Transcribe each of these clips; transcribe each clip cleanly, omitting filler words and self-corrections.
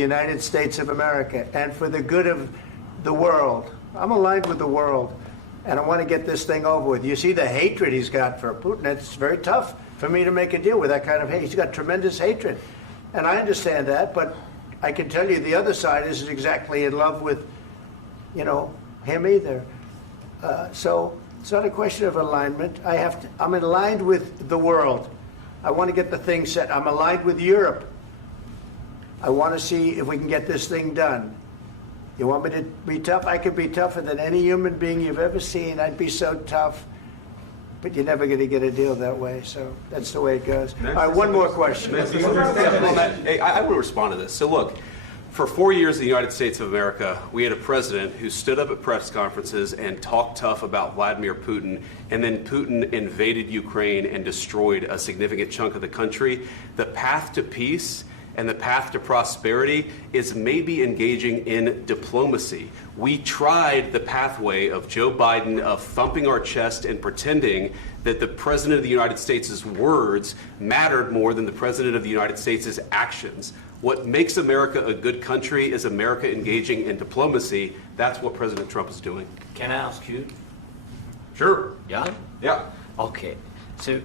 United States of America and for the good of the world. I'm aligned with the world, and I want to get this thing over with. You see the hatred he's got for Putin. It's very tough for me to make a deal with that kind of hate. He's got tremendous hatred, and I understand that, but I can tell you the other side isn't exactly in love with, you know, him either. So it's not a question of alignment. I'm aligned with the world. I want to get the thing set. I'm aligned with Europe. I want to see if we can get this thing done. You want me to be tough? I could be tougher than any human being you've ever seen. I'd be so tough. But you're never going to get a deal that way. So that's the way it goes. All right, one more question. I want to respond to this. So look, for 4 years in the United States of America, we had a president who stood up at press conferences and talked tough about Vladimir Putin, and then Putin invaded Ukraine and destroyed a significant chunk of the country. The path to peace and the path to prosperity is maybe engaging in diplomacy. We tried the pathway of Joe Biden of thumping our chest and pretending that the President of the United States' words mattered more than the President of the United States' actions. What makes America a good country is America engaging in diplomacy. That's what President Trump is doing. Can I ask you? Sure. Yeah? Yeah. Okay. So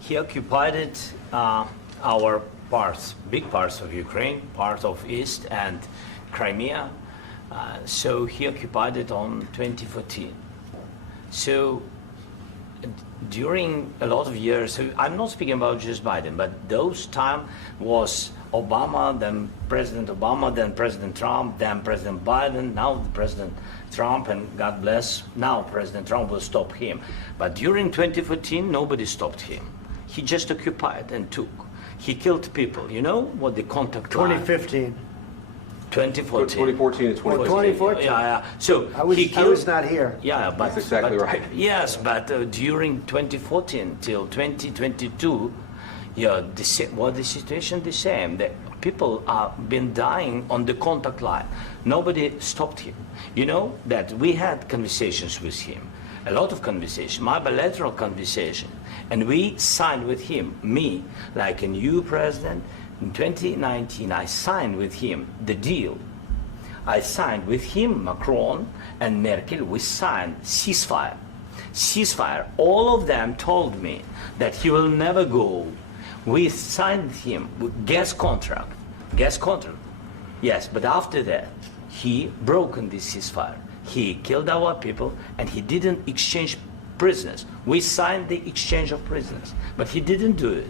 he occupied our parts, big parts of Ukraine, part of East and Crimea. So he occupied it on 2014. So during a lot of years, so I'm not speaking about just Biden, but those time was Obama, then President Obama, then President Trump, then President Biden, now President Trump, and God bless, now President Trump will stop him. But during 2014, nobody stopped him. He just occupied and took. He killed people. You know what the contact line? 2015. 2014. 2014 and 2015. 2014. Yeah. So I was not here. Yeah, but that's exactly right. Yes, but during 2014 till 2022, yeah, the situation the same. The people have been dying on the contact line. Nobody stopped him. You know that we had conversations with him, a lot of conversations, my bilateral conversation, and we signed with him, me, like a new president. In 2019, I signed with him the deal. I signed with him, Macron and Merkel, we signed ceasefire. Ceasefire. All of them told me that he will never go. We signed him with gas contract. Gas contract. Yes, but after that, he broken this ceasefire. He killed our people and he didn't exchange prisoners. We signed the exchange of prisoners, but he didn't do it.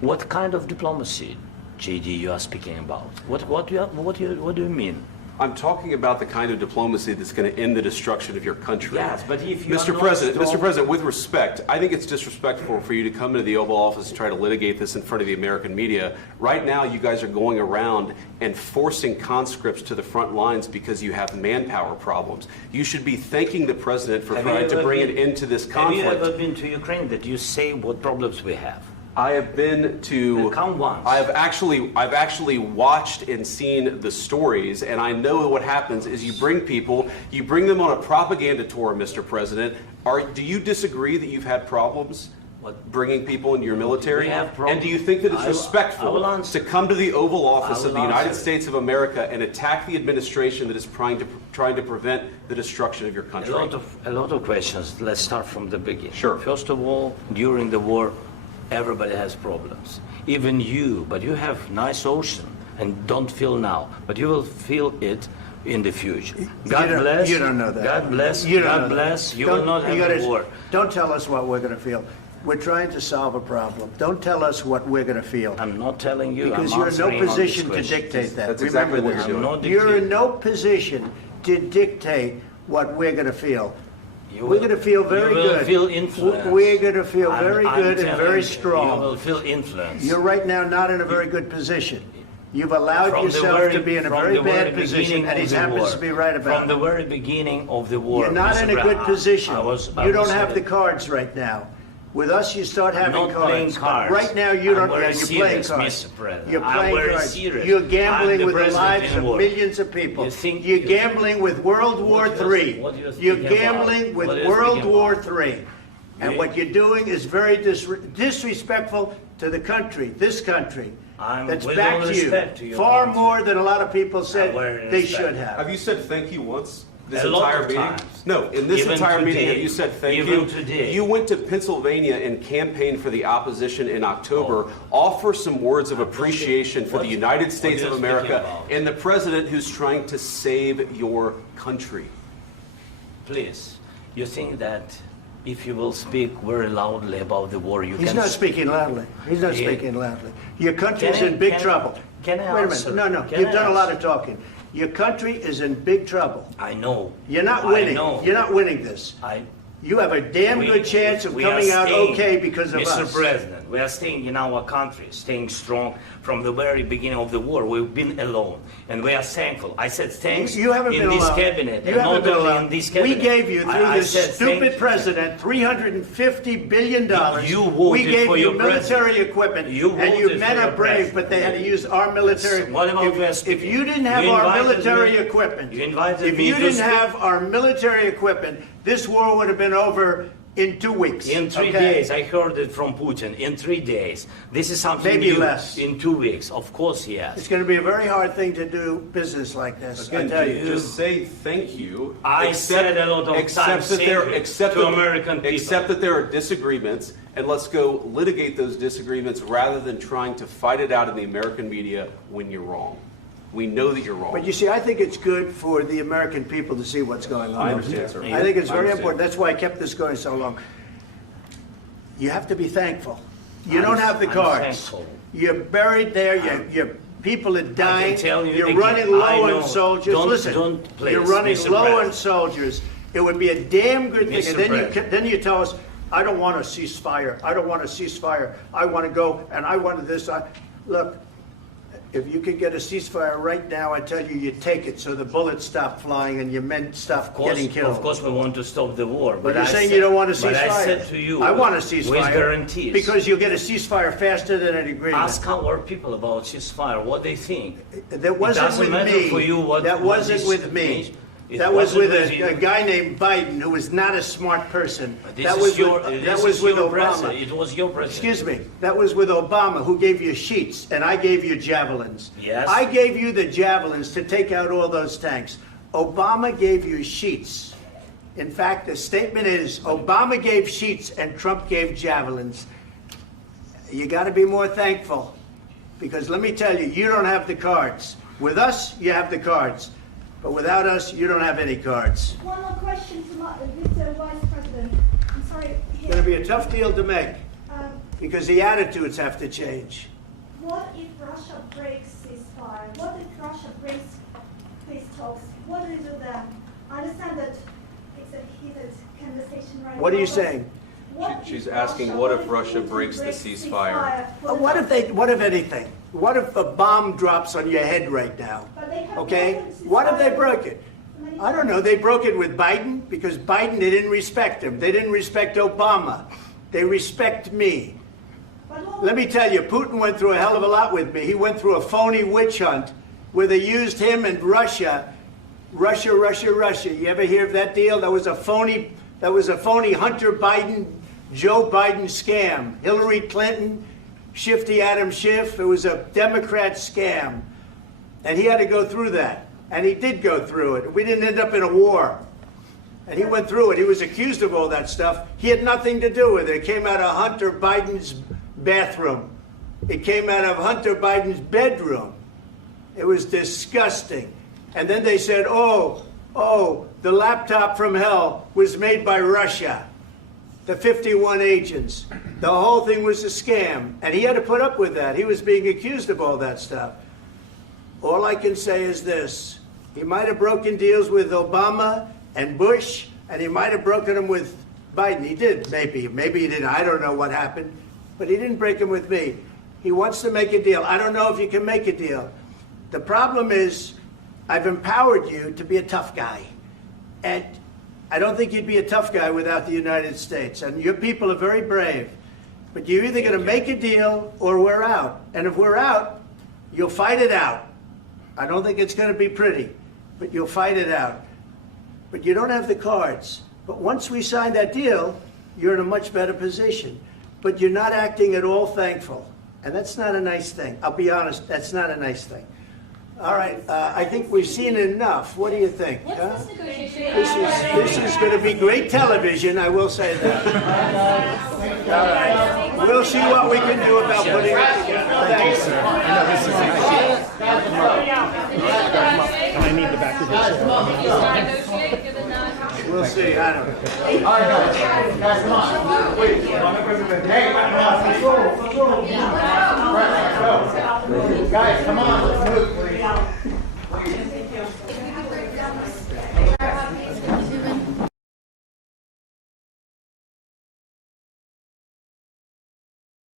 What kind of diplomacy, JD, you are speaking about? What do you mean? I'm talking about the kind of diplomacy that's going to end the destruction of your country. Yes, but if you Mr. President, with respect, I think it's disrespectful for you to come into the Oval Office and try to litigate this in front of the American media. Right now, you guys are going around and forcing conscripts to the front lines because you have manpower problems. You should be thanking the President for trying to bring an end to this conflict. Have you ever been to Ukraine that you say what problems we have? I have been to. Come once. I've actually watched and seen the stories, and I know what happens is you bring people, you bring them on a propaganda tour, Mr. President. Do you disagree that you've had problems bringing people into your military? And do you think that it's respectful to come to the Oval Office of the United States of America and attack the administration that is trying to prevent the destruction of your country? A lot of questions. Let's start from the beginning. Sure. First of all, during the war, everybody has problems, even you, but you have nice ocean and don't feel now, but you will feel it in the future. God bless. You don't know that. God bless. You don't God know bless. that. You will not have a war. Don't tell us what we're going to feel. We're trying to solve a problem. Don't tell us what we're going to feel. I'm not telling you. Because I'm you're in no answering on position this to question. dictate that. That's exactly Remember what this. you're doing. You're in no position to dictate what we're going to feel. We're going to feel very good. You will feel influence. We're going to feel very good and very strong. You will feel influence. You're right now not in a very good position. You've allowed yourself to be in a very bad position, and he happens to be right about it. From the very beginning of the war. You're not in a good position. You don't have the the cards right now. With us, you start having not playing cards. cards. Right now, you don't. I'm You're playing serious, cards. Mr. President. You're I'm playing very cards. serious. You're gambling I'm the with the president lives in of war. millions of people. You're gambling with World War III. You're gambling with World War III. And what you're doing is very disrespectful to the country, this country. that's with backed all respect to you your far country. more than a lot of people said Very they respect. should have. Have you said thank you once? This A lot entire of meeting? times. No, in this Even entire meeting, today. have you said thank Even you? today. You went to Pennsylvania and campaigned for the opposition in October. Offer some words of appreciation for the United States what of are you speaking America about? and the president who's trying to save your country. Please, you think that if you will speak very loudly about the war, you He's can... not speaking loudly. He's not Yeah. speaking loudly. Your country's Can I- in big can- trouble. can I Wait a answer? minute. No, Can you've I done a lot answer? of talking. Your country is in big trouble. I know. You're not I winning. know. You're not winning this. You have a damn good chance of we are coming out staying, okay because of Mr. us. President, we are staying in our country, staying strong from the very beginning of the war. We've been alone, and we are thankful. I said thanks You haven't in been this alone. cabinet, You and haven't not been only alone. in this We cabinet. gave you, through I this said stupid thank- president, $350 billion. You voted We gave for you your military president. equipment, You and you voted men for are your brave, but they had to use our military. What about If- West If you didn't have You our invited military me- equipment, you invited if me you to didn't speak- have our military equipment, this war would have been over in 2 weeks. In 3 okay? days, I heard it from Putin. In 3 days, this is something Maybe new. less. In 2 weeks, of course, yes. It's going to be a very hard thing to do business like this. I Again, tell you. just say thank you. I said a lot of except times that thank there, you except to that, American people. Except that there are disagreements, and let's go litigate those disagreements rather than trying to fight it out in the American media when you're wrong. We know that you're wrong. But you see, I think it's good for the American people to see what's going on. I understand, sir. I think it's I very understand. important. That's why I kept this going so long. You have to be thankful. You I'm- don't have the I'm cards. thankful. You're buried there. Your people are dying. tell you You're again, running I low know. on soldiers. Don't- Listen, don't, please, you're running Mr. low on President. soldiers. It would be a damn good thing. Mr. And then President. then you tell us, I don't want a ceasefire. I don't want a ceasefire. I want to go and I want this. Look, if you could get a ceasefire right now, I tell you, you take it so the bullets stop flying and your men stop getting killed. Of course, we want to stop the war. But you're I saying said- you don't want a ceasefire. But I said to you, I want a with ceasefire. guarantees. Because you'll get a ceasefire faster than an agreement. Ask our people about ceasefire, what they think. That wasn't doesn't with matter me. for you what- That what wasn't this with me. means. It That was wasn't with with you. a guy named Biden who was not a smart person. This That is was your, with, this that is was with your Obama. president. It was your president. Excuse me. That was with Obama, who gave you sheets, and I gave you javelins. Yes. I gave you the javelins to take out all those tanks. Obama gave you sheets. In fact, the statement is Obama gave sheets and Trump gave javelins. You got to be more thankful, because let me tell you, you don't have the cards. With us, you have the cards. But without us, you don't have any cards. One more question to Mr. Vice President. I'm sorry. It's going to be a tough deal to make, Um, because the attitudes have to change. what if Russia breaks ceasefire? What if Russia breaks peace talks? What do you do then? I understand that it's a heated conversation right now. What are you but saying? what She's if asking, Russia- what if Russia Putin breaks the breaks ceasefire? What if anything? What if a bomb drops on your head right now? But they have Okay? broken What if they ceasefire broke it? many I don't know. They broke it with Biden because Biden, they didn't respect him. They didn't respect Obama. They respect me. But what- Let me tell you, Putin went through a hell of a lot with me. He went through a phony witch hunt where they used him and Russia. Russia. You ever hear of that deal? That was a phony Hunter Biden, Joe Biden scam. Hillary Clinton, Shifty Adam Schiff. It was a Democrat scam. And he had to go through that. And he did go through it. We didn't end up in a war. And he went through it. He was accused of all that stuff. He had nothing to do with it. It came out of Hunter Biden's bathroom. It came out of Hunter Biden's bedroom. It was disgusting. And then they said, oh, the laptop from hell was made by Russia. The 51 agents. The whole thing was a scam. And he had to put up with that. He was being accused of all that stuff. All I can say is this. He might have broken deals with Obama and Bush, and he might have broken them with Biden. He did, maybe. Maybe he didn't. I don't know what happened. But he didn't break them with me. He wants to make a deal. I don't know if you can make a deal. The problem is, I've empowered you to be a tough guy. And I don't think you'd be a tough guy without the United States. And your people are very brave. But you're either going to make a deal or we're out. And if we're out, you'll fight it out. I don't think it's going to be pretty, but you'll fight it out. But you don't have the cards. But once we sign that deal, you're in a much better position. But you're not acting at all thankful. And that's not a nice thing. I'll be honest, that's not a nice thing. All right, I think we've seen enough. What do you think? Huh? This is going to be great television, I will say that. All right. We'll see what we can do about putting it together. Thank you, sir. I need the back of this. We'll see. I don't know. All right, guys, come on. Wait, hey, let's go. Guys, come on, let's move.